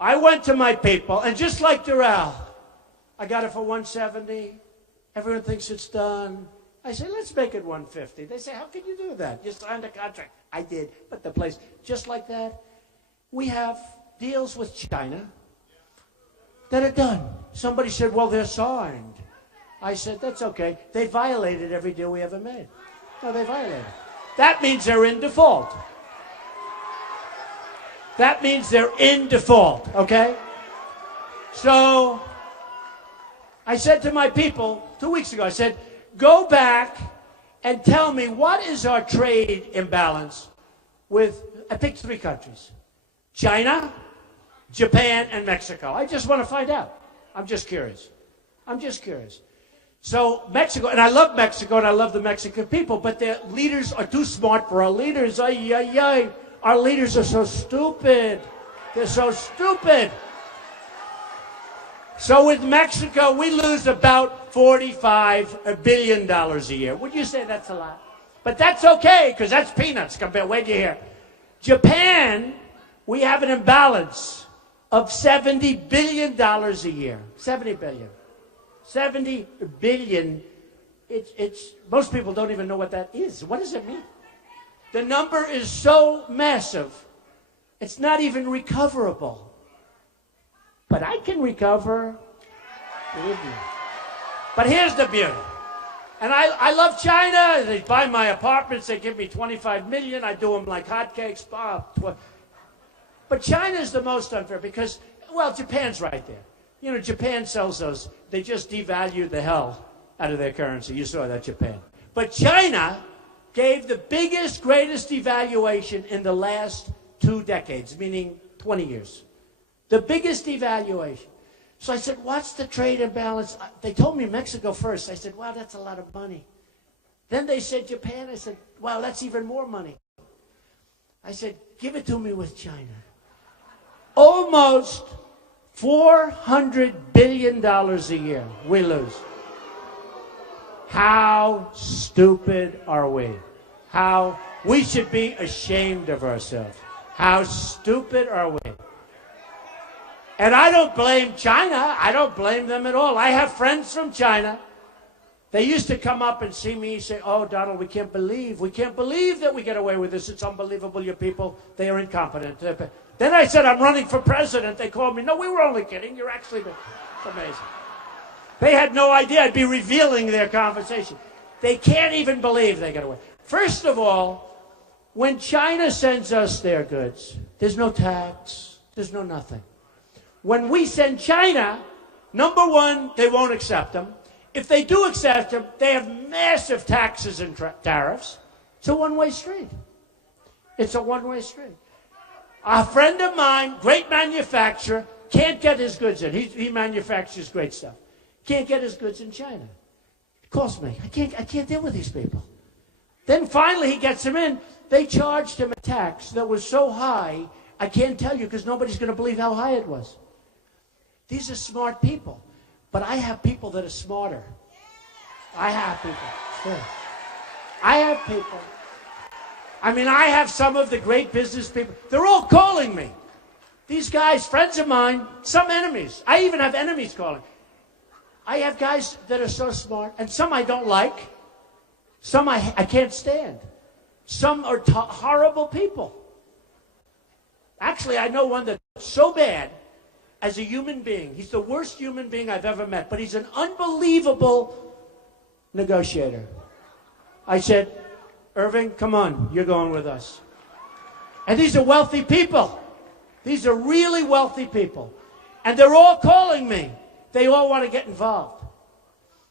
I went to my people, and just like Doral, I got it for 170. Everyone thinks it's done. I say, let's make it 150. They say, how can you do that? You signed a contract. I did, but the place, just like that, we have deals with China that are done. Somebody said, well, they're signed. I said, that's okay. They violated every deal we ever made. No, they violated. That means they're in default. That means they're in default, okay? So I said to my people 2 weeks ago, I said, go back and tell me what is our trade imbalance with, I picked 3 countries, China, Japan, and Mexico. I just want to find out. I'm just curious. I'm just curious. So Mexico, and I love Mexico, and I love the Mexican people, but their leaders are too smart for our leaders. Ay, ay, ay. Our leaders are so stupid. They're so stupid. So with Mexico, we lose about $45 billion a year. Would you say that's a lot? But that's okay, because that's peanuts compared, wait till you hear. Japan, we have an imbalance of $70 billion a year. 70 billion. 70 billion. It's most people don't even know what that is. What does it mean? The number is so massive It's not even recoverable. But I can recover. Believe me. But here's the beauty. And I love China. They buy my apartments. They give me $25 million. I do them like hotcakes. But China is the most unfair because, well, Japan's right there. You know, Japan sells those. They just devalued the hell out of their currency. You saw that, Japan. But China gave the biggest, greatest devaluation in the last 2 decades, meaning 20 years. The biggest devaluation. So I said, what's the trade imbalance? They told me Mexico first. I said, wow, that's a lot of money. Then they said Japan. I said, wow, that's even more money. I said, give it to me with China. Almost $400 billion a year we lose. How stupid are we? We should be ashamed of ourselves. How stupid are we? And I don't blame China. I don't blame them at all. I have friends from China. They used to come up and see me and say, oh, Donald, we can't believe that we get away with this. It's unbelievable, you people. They are incompetent. Then I said, I'm running for president. They called me, no, we were only kidding. You're actually, it's amazing. They had no idea I'd be revealing their conversation. They can't even believe they get away. First of all, when China sends us their goods, there's no tax, there's no nothing. When we send China, number one, they won't accept them. If they do accept them, they have massive taxes and tariffs. It's a one-way street. It's a one-way street. A friend of mine, great manufacturer, can't get his goods in. He manufactures great stuff. Can't get his goods in China. He calls me. I can't deal with these people. Then finally he gets them in. They charged him a tax that was so high, I can't tell you because nobody's going to believe how high it was. These are smart people. But I have people that are smarter. I have people. Sure. I have people. I mean, I have some of the great business people. They're all calling me. These guys, friends of mine, some enemies. I even have enemies calling. I have guys that are so smart, and some I don't like. Some I can't stand. Some are horrible people. Actually, I know one that's so bad as a human being. He's the worst human being I've ever met, but he's an unbelievable negotiator. I said, Irving, come on, you're going with us. And these are wealthy people. These are really wealthy people. And they're all calling me. They all want to get involved.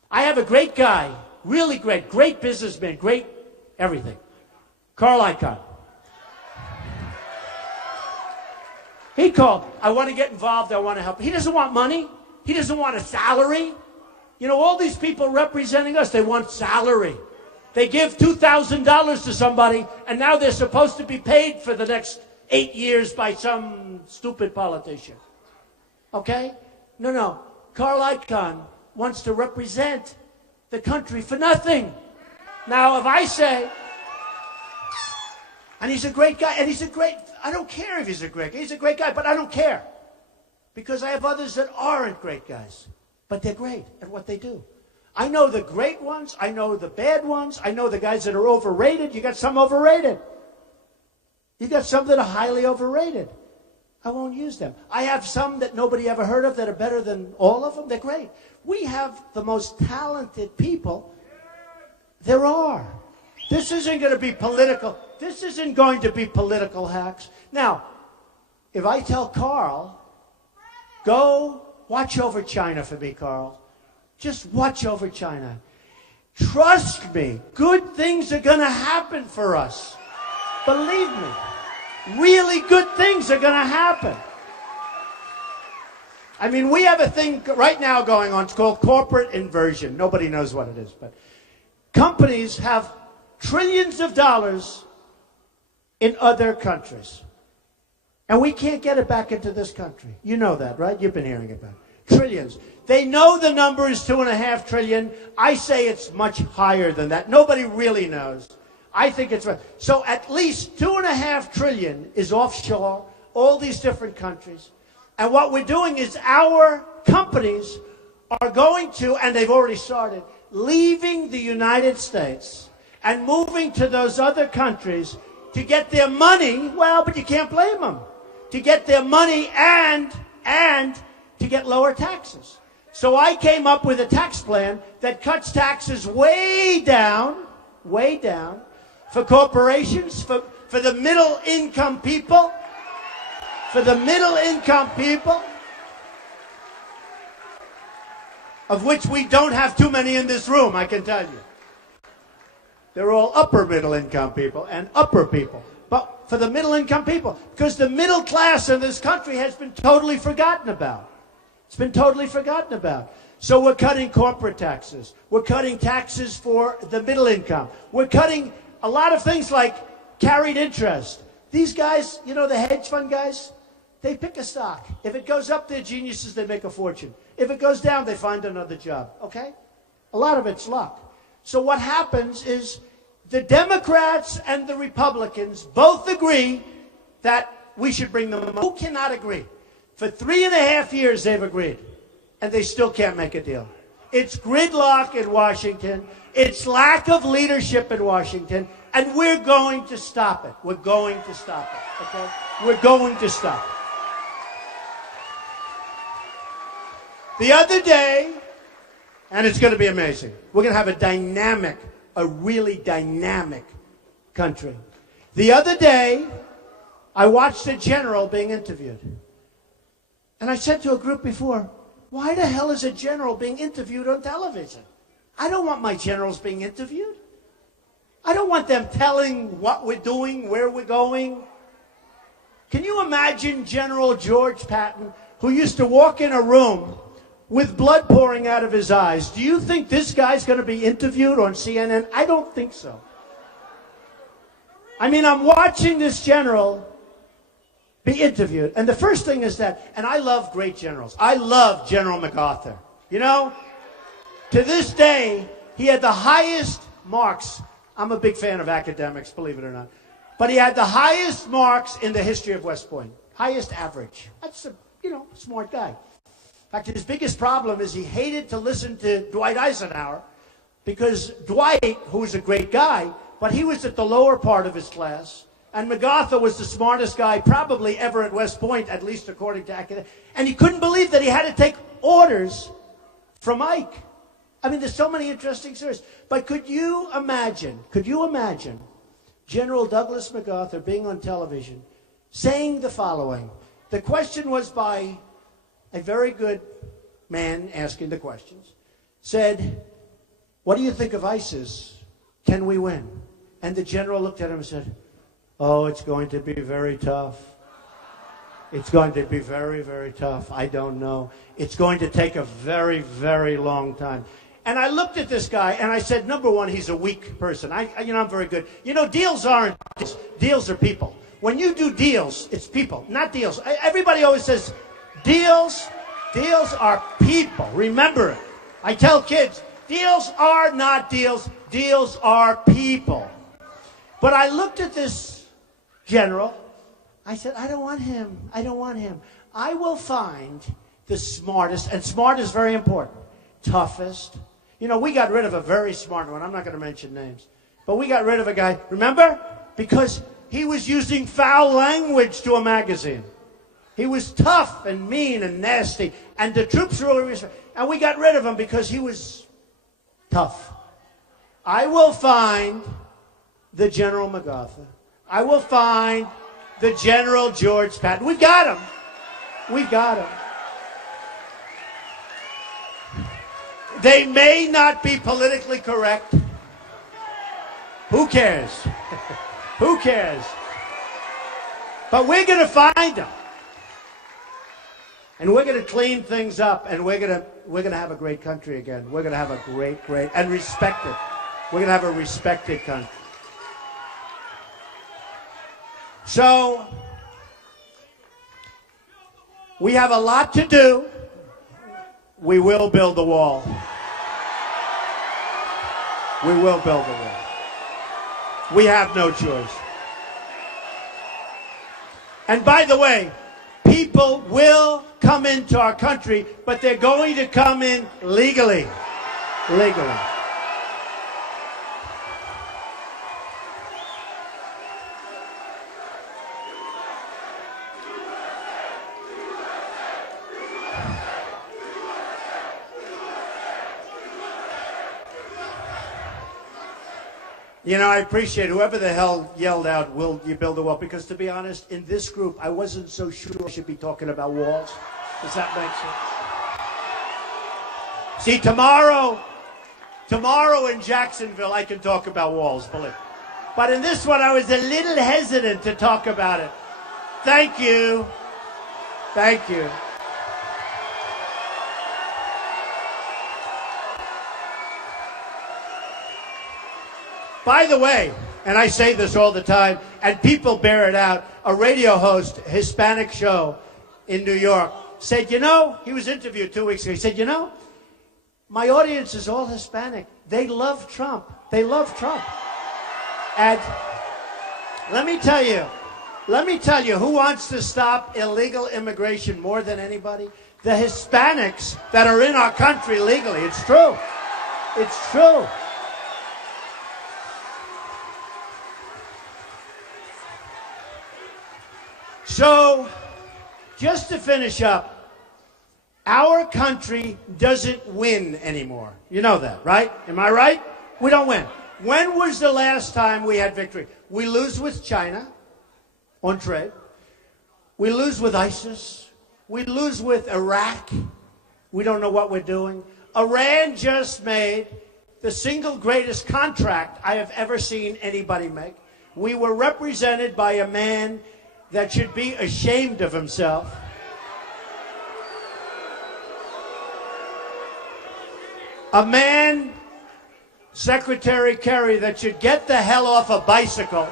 I have a great guy, really great businessman, great everything. Carl Icahn. He called. I want to get involved. I want to help. He doesn't want money. He doesn't want a salary. You know, all these people representing us, they want salary. They give $2,000 to somebody, and now they're supposed to be paid for the next 8 years by some stupid politician. Okay? No. Carl Icahn wants to represent the country for nothing. Now, if I say, and he's a great guy, and I don't care if he's a great guy, but I don't care. Because I have others that aren't great guys, but they're great at what they do. I know the great ones, I know the bad ones, I know the guys that are overrated. You got some overrated. You got some that are highly overrated. I won't use them. I have some that nobody ever heard of that are better than all of them. They're great. We have the most talented people there are. This isn't going to be political. This isn't going to be political hacks. Now, if I tell Carl, go watch over China for me, Carl. Just watch over China. Trust me, good things are going to happen for us. Believe me. Really good things are going to happen. I mean, we have a thing right now going on. It's called corporate inversion. Nobody knows what it is, but companies have trillions of dollars in other countries. And we can't get it back into this country. You know that, right? You've been hearing about it. Trillions. They know the number is $2.5 trillion. I say it's much higher than that. Nobody really knows. I think it's right. So at least $2.5 trillion is offshore, all these different countries. And what we're doing is our companies are going to, and they've already started, leaving the United States and moving to those other countries to get their money. Well, but you can't blame them. to get their money and to get lower taxes. So I came up with a tax plan that cuts taxes way down for corporations, for the middle income people, of which we don't have too many in this room, I can tell you. They're all upper middle income people and upper people. But for the middle income people, because the middle class in this country has been totally forgotten about. It's been totally forgotten about. So we're cutting corporate taxes. We're cutting taxes for the middle income. We're cutting a lot of things like carried interest. These guys, you know, the hedge fund guys, they pick a stock. If it goes up, they're geniuses, they make a fortune. If it goes down, they find another job, okay? A lot of it's luck. So what happens is the Democrats and the Republicans both agree that we should bring them. Who cannot agree? For 3.5 years they've agreed, and they still can't make a deal. It's gridlock in Washington. It's lack of leadership in Washington, and we're going to stop it. We're going to stop it, okay? We're going to stop it. The other day, and it's going to be amazing, we're going to have a really dynamic country. The other day, I watched a general being interviewed. And I said to a group before, why the hell is a general being interviewed on television? I don't want my generals being interviewed. I don't want them telling what we're doing, where we're going. Can you imagine General George Patton, who used to walk in a room with blood pouring out of his eyes? Do you think this guy's going to be interviewed on CNN? I don't think so. I mean, I'm watching this general be interviewed, and the first thing is that, and I love great generals. I love General MacArthur. You know, to this day, he had the highest marks. I'm a big fan of academics, believe it or not. But he had the highest marks in the history of West Point. Highest average. That's a, smart guy. In fact, his biggest problem is he hated to listen to Dwight Eisenhower because Dwight, who was a great guy, but he was at the lower part of his class, and MacArthur was the smartest guy probably ever at West Point, at least according to academics, and he couldn't believe that he had to take orders from Ike. I mean, there's so many interesting stories. But could you imagine General Douglas MacArthur being on television saying the following? The question was by a very good man asking the questions, said, what do you think of ISIS? Can we win? And the general looked at him and said, oh, it's going to be very tough. It's going to be very, very tough. I don't know. It's going to take a very, very long time. And I looked at this guy and I said, number one, he's a weak person. I'm very good. Deals aren't deals. Deals are people. When you do deals, it's people, not deals. Everybody always says, deals are people. Remember it. I tell kids, deals are not deals. Deals are people. But I looked at this general. I said, I don't want him. I don't want him. I will find the smartest, and smart is very important, toughest. We got rid of a very smart one. I'm not going to mention names. But we got rid of a guy, remember? Because he was using foul language to a magazine. He was tough and mean and nasty. And the troops were really respect. And we got rid of him because he was tough. I will find the General MacArthur. I will find the General George Patton. We've got him. We've got him. They may not be politically correct. Who cares? Who cares? But we're going to find them. And we're going to clean things up, and we're going to have a great country again. We're going to have a great, and respected. We're going to have a respected country. So, we have a lot to do. We will build the wall. We will build the wall. We have no choice. And by the way, people will come into our country, but they're going to come in legally. Legally. You know, I appreciate whoever the hell yelled out, "Will you build a wall?" Because to be honest, in this group, I wasn't so sure I should be talking about walls. Does that make sense? See, tomorrow in Jacksonville, I can talk about walls, believe me. But in this one, I was a little hesitant to talk about it. Thank you. Thank you. By the way, and I say this all the time, and people bear it out, a radio host, Hispanic show in New York, said, you know, he was interviewed 2 weeks ago, he said, you know, my audience is all Hispanic. They love Trump. They love Trump. And let me tell you who wants to stop illegal immigration more than anybody? The Hispanics that are in our country legally. It's true. It's true. So, just to finish up, our country doesn't win anymore. You know that, right? Am I right? We don't win. When was the last time we had victory? We lose with China on trade. We lose with ISIS. We lose with Iraq. We don't know what we're doing. Iran just made the single greatest contract I have ever seen anybody make. We were represented by a man that should be ashamed of himself. A man, Secretary Kerry, that should get the hell off a bicycle.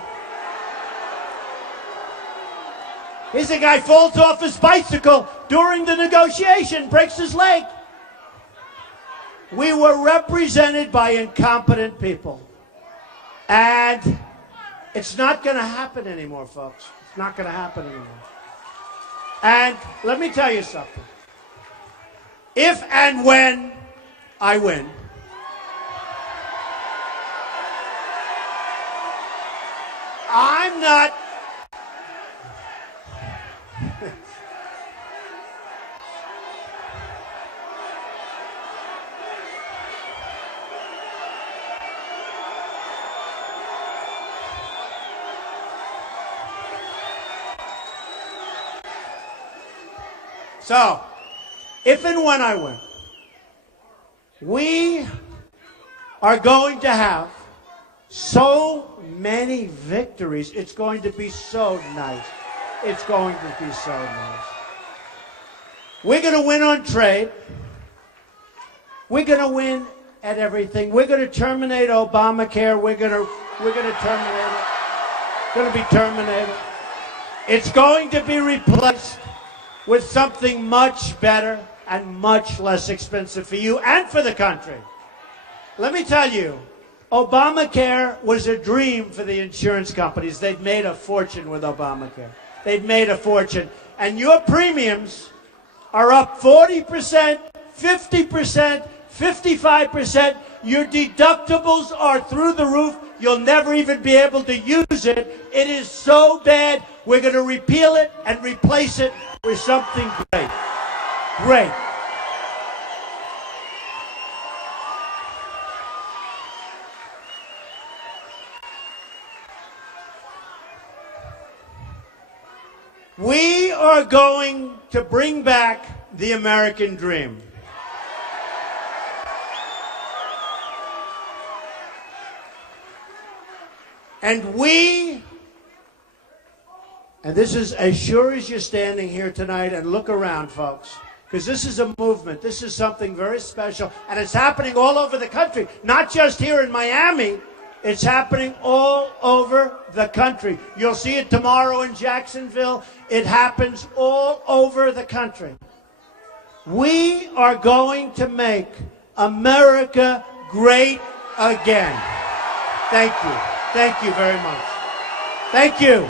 Here's a guy falls off his bicycle during the negotiation, breaks his leg. We were represented by incompetent people. And it's not going to happen anymore, folks. It's not going to happen anymore. And let me tell you something. If and when I win, I'm not... So, if and when I win, we are going to have so many victories. It's going to be so nice. It's going to be so nice. We're going to win on trade. We're going to win at everything. We're going to terminate Obamacare. We're going to terminate it. It's going to be terminated. It's going to be replaced with something much better and much less expensive for you and for the country. Let me tell you, Obamacare was a dream for the insurance companies. They've made a fortune with Obamacare. They've made a fortune. And your premiums are up 40%, 50%, 55%. Your deductibles are through the roof. You'll never even be able to use it. It is so bad. We're going to repeal it and replace it with something great. Great. We are going to bring back the American dream. And this is as sure as you're standing here tonight, and look around, folks, because this is a movement. This is something very special, and it's happening all over the country, not just here in Miami. It's happening all over the country. You'll see it tomorrow in Jacksonville. It happens all over the country. We are going to make America great again. Thank you. Thank you very much. Thank you.